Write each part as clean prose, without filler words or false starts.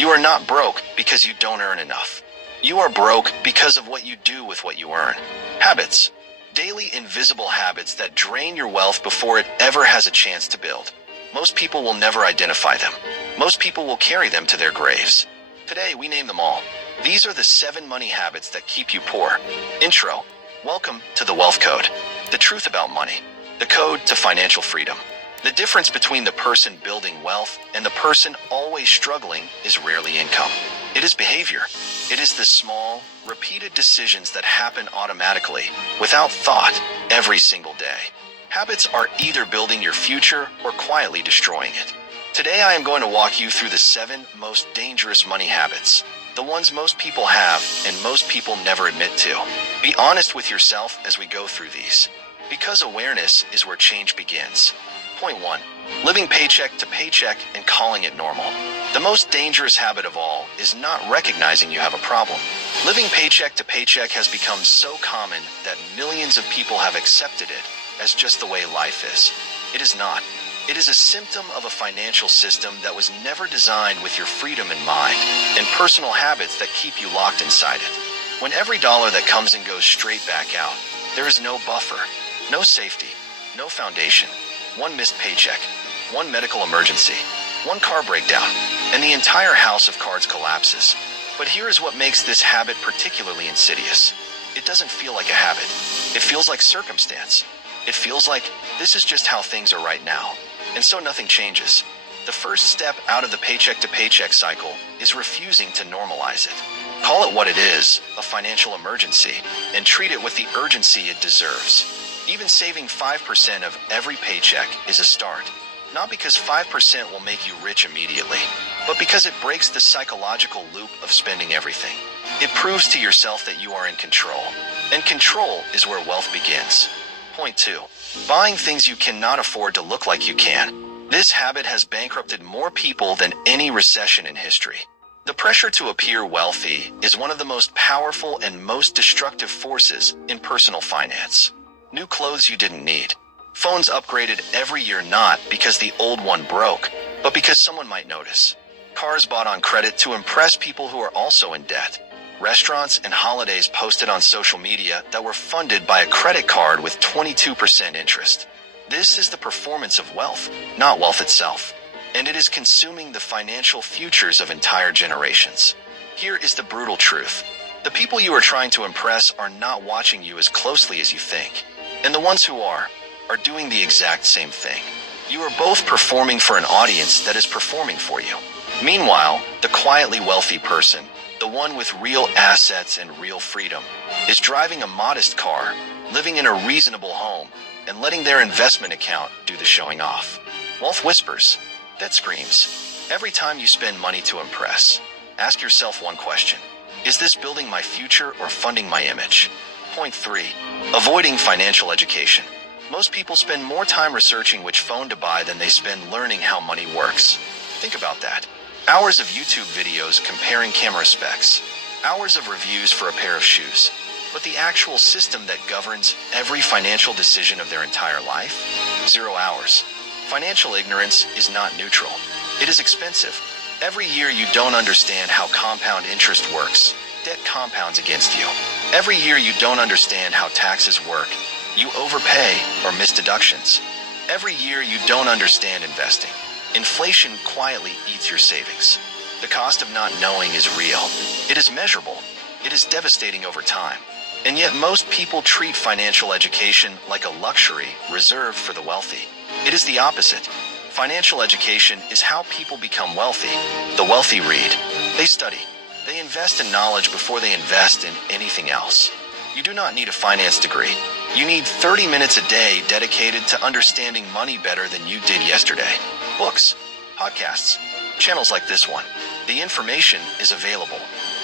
You are not broke because you don't earn enough. You are broke because of what you do with what you earn. Habits. Daily invisible habits that drain your wealth before it ever has a chance to build. Most people will never identify them. Most people will carry them to their graves. Today, we name them all. These are the 7 money habits that keep you poor. Intro. Welcome to the Wealth Code. The truth about money. The code to financial freedom. The difference between the person building wealth and the person always struggling is rarely income. It is behavior. It is the small, repeated decisions that happen automatically, without thought, every single day. Habits are either building your future or quietly destroying it. Today I am going to walk you through the 7 most dangerous money habits. The ones most people have and most people never admit to. Be honest with yourself as we go through these, because awareness is where change begins. Point 1. Living paycheck to paycheck and calling it normal. The most dangerous habit of all is not recognizing you have a problem. Living paycheck to paycheck has become so common that millions of people have accepted it as just the way life is. It is not. It is a symptom of a financial system that was never designed with your freedom in mind and personal habits that keep you locked inside it. When every dollar that comes and goes straight back out, there is no buffer, no safety, no foundation. One missed paycheck, one medical emergency, one car breakdown, and the entire house of cards collapses. But here is what makes this habit particularly insidious. It doesn't feel like a habit. It feels like circumstance. It feels like this is just how things are right now, and so nothing changes. The first step out of the paycheck to paycheck cycle is refusing to normalize it. Call it what it is, a financial emergency, and treat it with the urgency it deserves. Even saving 5% of every paycheck is a start. Not because 5% will make you rich immediately, but because it breaks the psychological loop of spending everything. It proves to yourself that you are in control, and control is where wealth begins. Point 2. Buying things you cannot afford to look like you can. This habit has bankrupted more people than any recession in history. The pressure to appear wealthy is one of the most powerful and most destructive forces in personal finance. New clothes you didn't need. Phones upgraded every year not because the old one broke, but because someone might notice. Cars bought on credit to impress people who are also in debt. Restaurants and holidays posted on social media that were funded by a credit card with 22% interest. This is the performance of wealth, not wealth itself. And it is consuming the financial futures of entire generations. Here is the brutal truth. The people you are trying to impress are not watching you as closely as you think. And the ones who are doing the exact same thing. You are both performing for an audience that is performing for you. Meanwhile, the quietly wealthy person, the one with real assets and real freedom, is driving a modest car, living in a reasonable home, and letting their investment account do the showing off. Wealth whispers, that screams. Every time you spend money to impress, ask yourself one question. Is this building my future or funding my image? Point 3. Avoiding financial education. Most people spend more time researching which phone to buy than they spend learning how money works. Think about that. Hours of YouTube videos comparing camera specs. Hours of reviews for a pair of shoes. But the actual system that governs every financial decision of their entire life? 0 hours. Financial ignorance is not neutral. It is expensive. Every year you don't understand how compound interest works. Debt compounds against you. Every year you don't understand how taxes work. You overpay or miss deductions. Every year you don't understand investing. Inflation quietly eats your savings. The cost of not knowing is real. It is measurable. It is devastating over time. And yet most people treat financial education like a luxury reserved for the wealthy. It is the opposite. Financial education is how people become wealthy. The wealthy read. They study. They invest in knowledge before they invest in anything else. You do not need a finance degree. You need 30 minutes a day dedicated to understanding money better than you did yesterday. Books, podcasts, channels like this one. The information is available.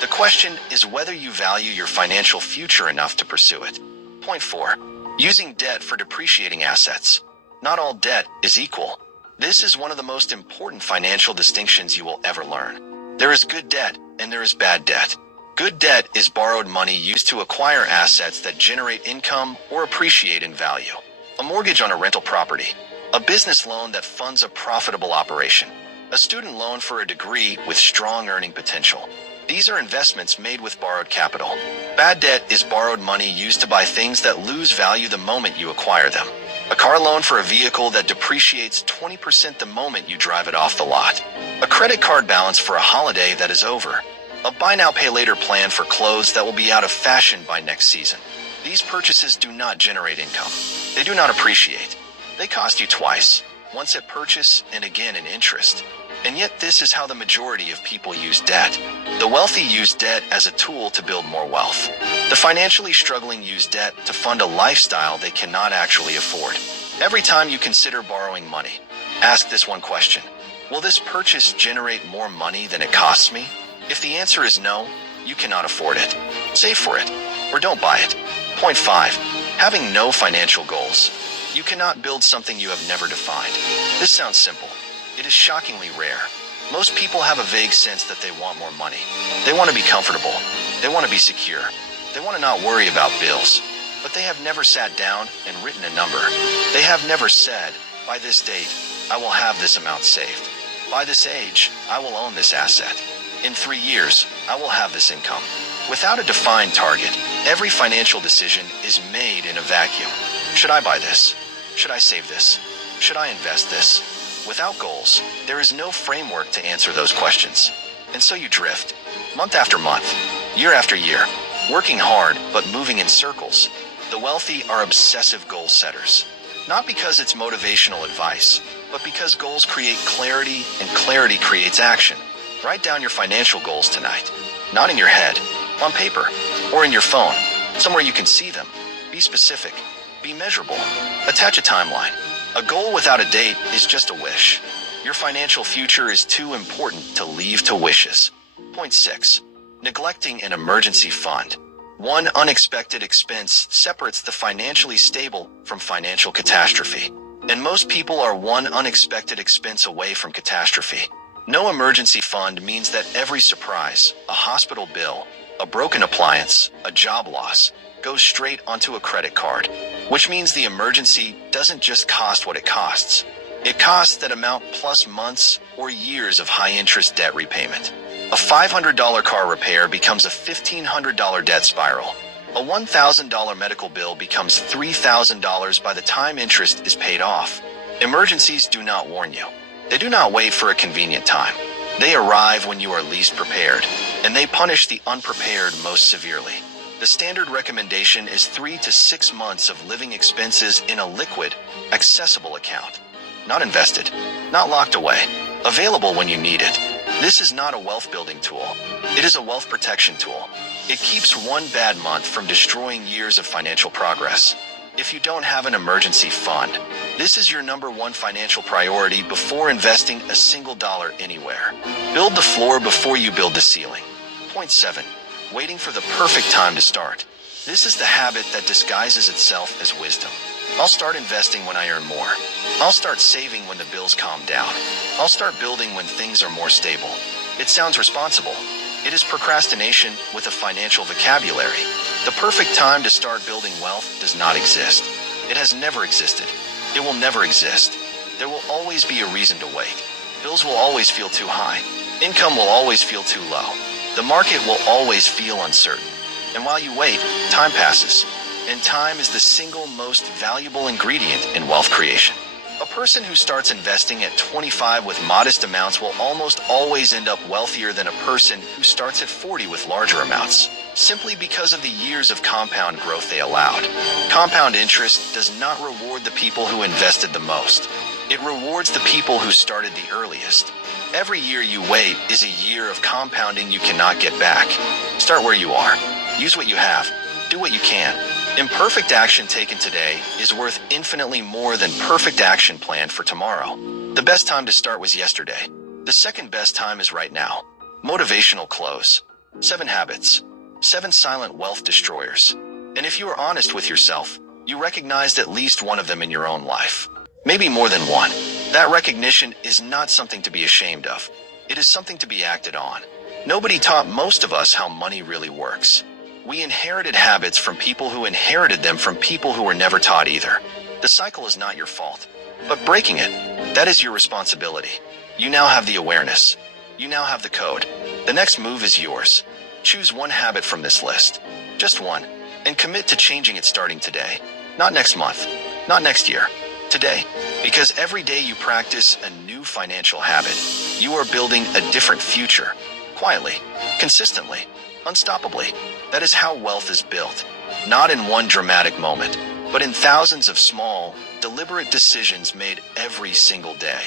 The question is whether you value your financial future enough to pursue it. Point 4. Using debt for depreciating assets. Not all debt is equal. This is one of the most important financial distinctions you will ever learn. There is good debt and there is bad debt. Good debt is borrowed money used to acquire assets that generate income or appreciate in value. A mortgage on a rental property. A business loan that funds a profitable operation. A student loan for a degree with strong earning potential. These are investments made with borrowed capital. Bad debt is borrowed money used to buy things that lose value the moment you acquire them. A car loan for a vehicle that depreciates 20% the moment you drive it off the lot. A credit card balance for a holiday that is over. A buy now pay later plan for clothes that will be out of fashion by next season. These purchases do not generate income. They do not appreciate. They cost you twice, once at purchase and again in interest. And yet this is how the majority of people use debt. The wealthy use debt as a tool to build more wealth. The financially struggling use debt to fund a lifestyle they cannot actually afford. Every time you consider borrowing money, ask this one question. Will this purchase generate more money than it costs me? If the answer is no, you cannot afford it. Save for it, or don't buy it. Point 5. Having no financial goals. You cannot build something you have never defined. This sounds simple. It is shockingly rare. Most people have a vague sense that they want more money. They want to be comfortable. They want to be secure. They want to not worry about bills. But they have never sat down and written a number. They have never said, by this date, I will have this amount saved. By this age, I will own this asset. In 3 years, I will have this income. Without a defined target, every financial decision is made in a vacuum. Should I buy this? Should I save this? Should I invest this? Without goals, there is no framework to answer those questions. And so you drift, month after month, year after year, working hard but moving in circles. The wealthy are obsessive goal setters. Not because it's motivational advice, but because goals create clarity and clarity creates action. Write down your financial goals tonight. Not in your head, on paper, or in your phone, somewhere you can see them. Be specific. Be measurable. Attach a timeline. A goal without a date is just a wish. Your financial future is too important to leave to wishes. Point 6. Neglecting an emergency fund. One unexpected expense separates the financially stable from financial catastrophe. And most people are one unexpected expense away from catastrophe. No emergency fund means that every surprise, a hospital bill, a broken appliance, a job loss, goes straight onto a credit card, which means the emergency doesn't just cost what it costs. It costs that amount plus months or years of high-interest debt repayment. A $500 car repair becomes a $1,500 debt spiral. A $1,000 medical bill becomes $3,000 by the time interest is paid off. Emergencies do not warn you. They do not wait for a convenient time. They arrive when you are least prepared, and they punish the unprepared most severely. The standard recommendation is 3 to 6 months of living expenses in a liquid, accessible account. Not invested, not locked away, available when you need it. This is not a wealth building tool. It is a wealth protection tool. It keeps one bad month from destroying years of financial progress. If you don't have an emergency fund, this is your number one financial priority before investing a single dollar anywhere. Build the floor before you build the ceiling. Point 7. Waiting for the perfect time to start. This is the habit that disguises itself as wisdom. I'll start investing when I earn more. I'll start saving when the bills calm down. I'll start building when things are more stable. It sounds responsible. It is procrastination with a financial vocabulary. The perfect time to start building wealth does not exist. It has never existed. It will never exist. There will always be a reason to wait. Bills will always feel too high. Income will always feel too low. The market will always feel uncertain. And while you wait, time passes. And time is the single most valuable ingredient in wealth creation. A person who starts investing at 25 with modest amounts will almost always end up wealthier than a person who starts at 40 with larger amounts, simply because of the years of compound growth they allowed. Compound interest does not reward the people who invested the most. It rewards the people who started the earliest. Every year you wait is a year of compounding you cannot get back. Start where you are. Use what you have. Do what you can. Imperfect action taken today is worth infinitely more than perfect action planned for tomorrow. The best time to start was yesterday. The second best time is right now. Motivational close. 7 habits. 7 silent wealth destroyers. And if you are honest with yourself, you recognized at least one of them in your own life. Maybe more than one. That recognition is not something to be ashamed of. It is something to be acted on. Nobody taught most of us how money really works. We inherited habits from people who inherited them from people who were never taught either. The cycle is not your fault, but breaking it, that is your responsibility. You now have the awareness. You now have the code. The next move is yours. Choose one habit from this list. Just one. And commit to changing it starting today. Not next month. Not next year. Today. Because every day you practice a new financial habit, you are building a different future. Quietly. Consistently. Unstoppably. That is how wealth is built. Not in one dramatic moment, but in thousands of small, deliberate decisions made every single day.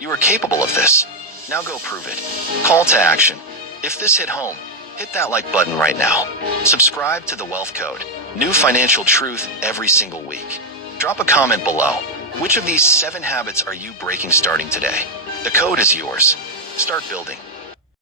You are capable of this. Now go prove it. Call to action. If this hit home, hit that like button right now. Subscribe to The Wealth Code. New financial truth every single week. Drop a comment below. Which of these 7 habits are you breaking starting today? The code is yours. Start building.